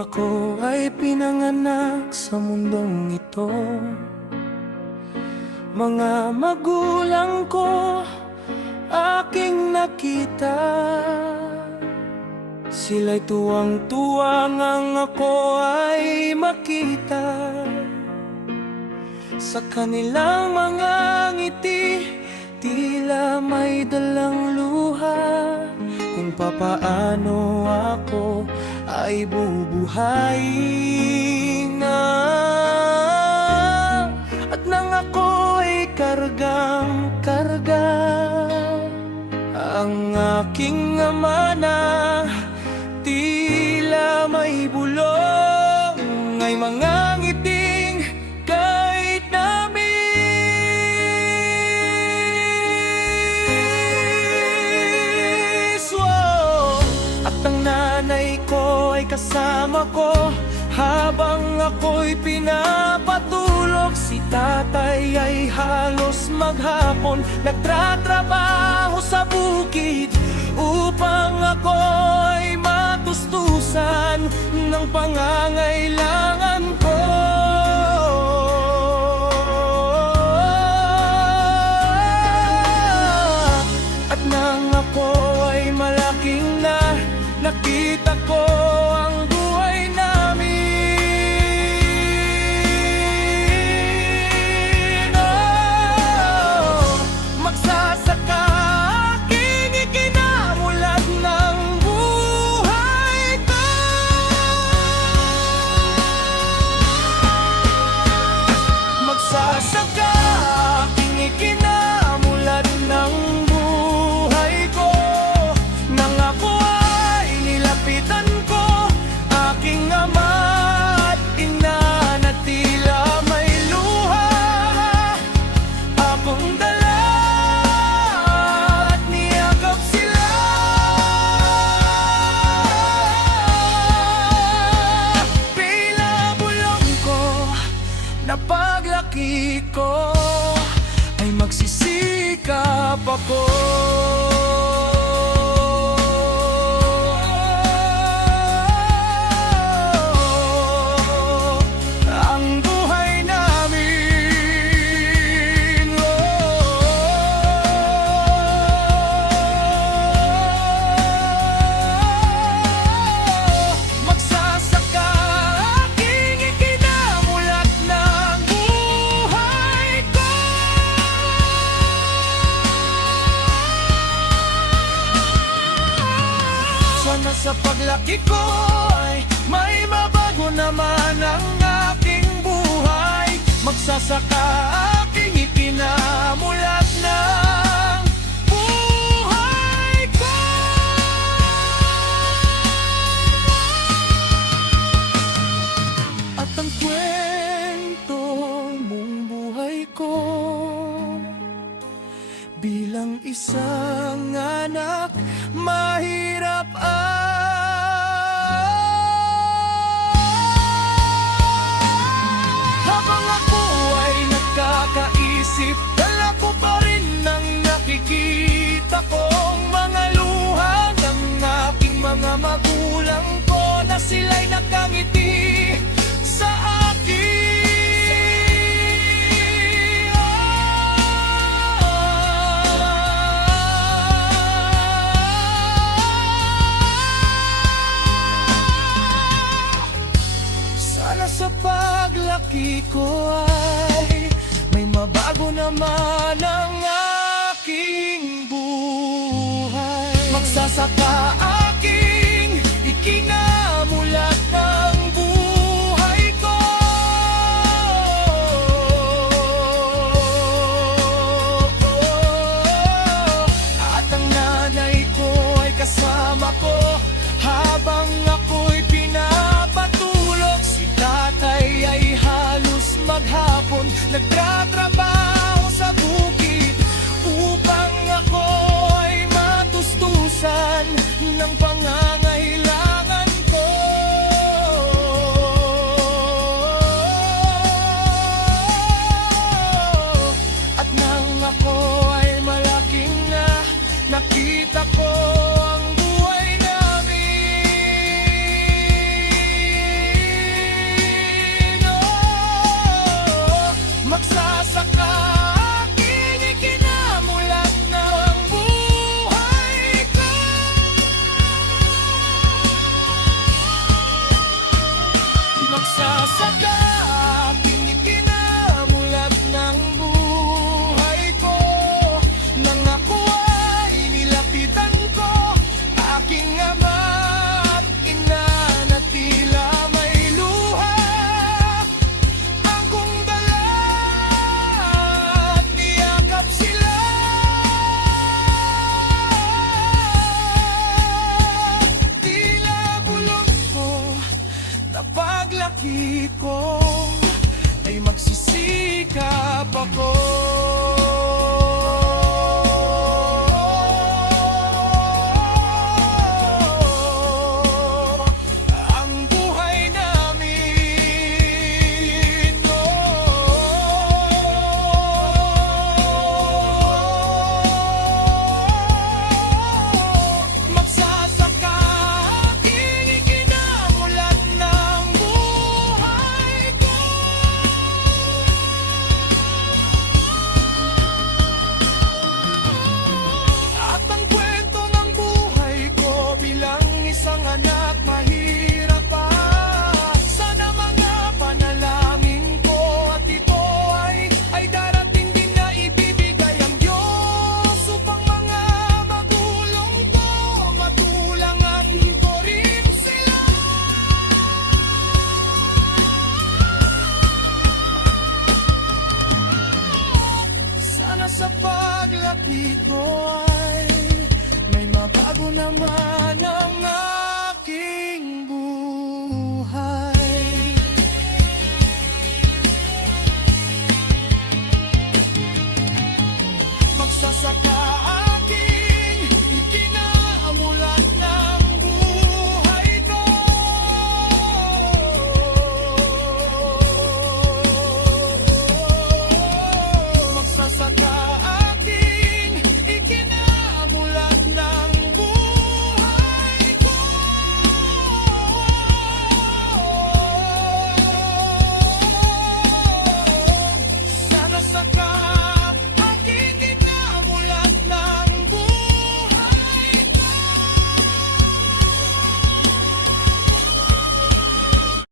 ako ay pinanganak sa mundong ito, mga magulang ko aking nakita. Sila'y tuwang-tuwa ngang ako ay makita. Sa kanilang mga ngiti, tila may dalang luha, kung papaano ako ay bubuhayin na. At nang ako ay kargang-karga, ang aking ama na tila may bulong ay mga ngiting kahit namis. Wow! At ang nanay ko ay kasama ko habang ako'y pinapatulog. Si tatay ay halos maghapon nagtratrabaho sa bukid upang ako'y matustusan ng pangangailangan ko. At nang ako ay malaking na, nakita ko ang buhay namin. Oh, magsasaka aking ikinamulat ng buhay ko. Magsasaka aking ikinamulat ng buhay ko. Nang ako ay nilapitan ko aking ama at ina na tila may luha akong dala at niyakap sila. Pinabulong ko na paglaki ko ay magsisikap ako. Ang buhay namin, magsasaka aking ikinamulat ng buhay ko. Sana sa paglaki ko ay may mabago naman ang aking buhay. Magsasaka aking ikinamulat ng buhay ko. At ang kwento mong buhay ko bilang isang anak, mahirap habang ako ay nagkakaisip, dala ko pa rin ang nakikita kong mga luha ng aking mga magulang ko na sila'y nakangiti sa akin. Sana sa paglaki ko ay may mabago naman ang aking buhay. Magsasaka aking ikinamulat ng buhay ko. At ang nanay ko ay kasama ko habang ako'y pinapatulog. Si tatay ay halos maghapon nagtatrabaho sa bukid upang ako ay matustusan ng pangangailangan Magsasaka aking ikinamulat ng buhay ko. Nang ako ay nilapitan ko, aking ama at ina na tila may luha. Akong dala at niyakap sila. Tila bulong ko na paglaki ko ay magsisikap ako. Ang buhay namin, magsasaka aking ikinamulat ng buhay ko. At ang kwento ng buhay ko bilang isang anak mahirap pa. Sana mga panalangin ko at ito ay darating din na ibibigay ang Diyos upang mga magulang ko matulangan ko rin sila. Sana sa paglaki ko ay may mabago naman ang